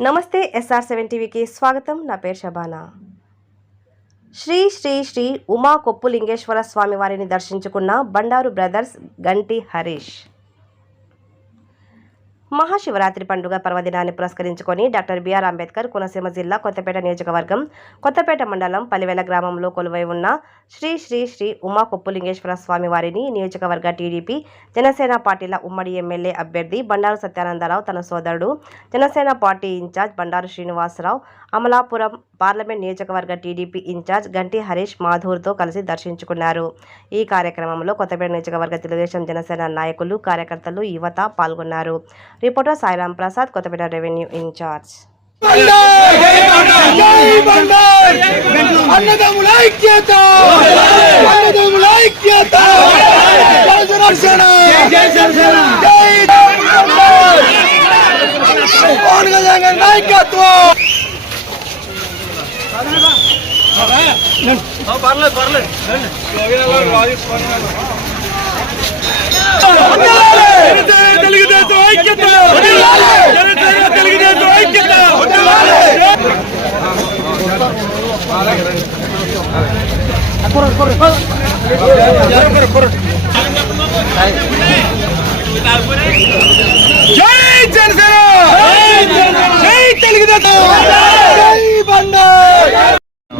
నమస్తే SR seven టీవీకి స్వాగతం. నా పేరు శబానా. శ్రీ శ్రీ శ్రీ ఉమా కొప్పులింగేశ్వర స్వామి వారిని దర్శించుకున్న బండారు బ్రదర్స్ గంటి హరీష్. మహాశివరాత్రి పండుగ పర్వదినాన్ని పురస్కరించుకొని డాక్టర్ బిఆర్ అంబేద్కర్ కోనసీమ జిల్లా కొత్తపేట నియోజకవర్గం కొత్తపేట మండలం పలివెల గ్రామంలో కొలువై ఉన్న శ్రీ శ్రీ శ్రీ ఉమా కొప్పులింగేశ్వర స్వామి వారిని నియోజకవర్గ టీడీపీ జనసేన పార్టీల ఉమ్మడి ఎమ్మెల్యే అభ్యర్థి బండారు సత్యానందరావు తన సోదరుడు Janasena party incharge Bandaru Srinivasarao Amalapuram parliament నియోజకవర్గ టీడీపీ ఇన్ఛార్జ్ గంటి హరీష్ మాధూర్తో కలిసి దర్శించుకున్నారు ఈ కార్యక్రమంలో కొత్తపేట నియోజకవర్గ తెలుగుదేశం జనసేన నాయకులు కార్యకర్తలు యువత పాల్గొన్నారు reporter Sairam Prasad Kothapeta revenue incharge జై బండార్ అన్నదమ్ముల ఐక్యత అన్నదమ్ముల ఐక్యత జై జనసేన జై జనసేన జై బండార్ పవన్ కళ్యాణ్ నాయకత్వం తెలుగుదేశం ఐక్యత జనసేన తెలుగుదేశం ఐక్యత జై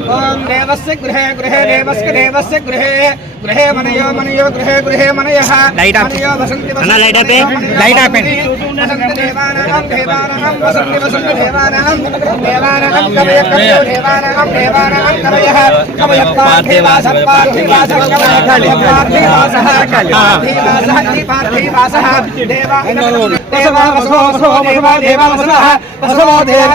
ॐ देवस्य गृहे गृहे देवस्य देवस्य गृहे गृहे मनयो मनयो गृहे गृहे मनयः लाइट आप अन्ना लाइट आप लाइट आप देवानां देवानां वसन्ति वसन्ति देवानां देवानां कवय कवयो देवानां देवानां कवयः कवयः पार्थिवासः पार्थिवासः पार्थिवासः पार्थिवासः पार्थिवासः देवा देवा वसो देवा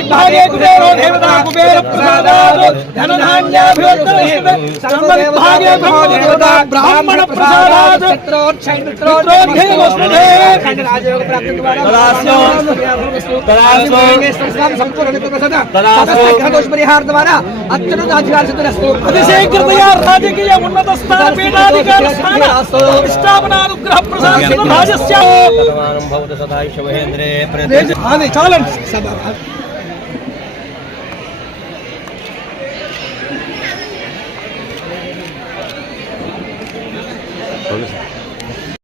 వసో దేవం దేవం వసో వసో ప్రసాదాత్ ఆయుష్యాభివర్ధన వస్తుతే పశ్చిమ దిగ్భాగే దేవతా వర్ణ ప్రసాదాత్ పుత్రపౌత్రాభివర్ధన వస్తుతే ఉత్తర దిగ్భాగే కుబేరో దేవతా కుబేర ప్రసాదాత్ ధనధాన్యాభివర్ధన వస్తుతే సర్వ దిగ్భాగే బ్రహ్మదేవతా బ్రాహ్మణ ప్రసాదాత్ మిత్రోద్ధేయ వస్తుతే పరిహార ద్వారా అత్యున్నత అధికార సిద్ధరస్తు అతిశీఘ్రతయా రాజకీయ ఉన్నత స్థాన పీఠాధికార స్థాన ప్రతిష్టాపనానుగ్రహ ప్రసాద రాజస్య అది Entonces,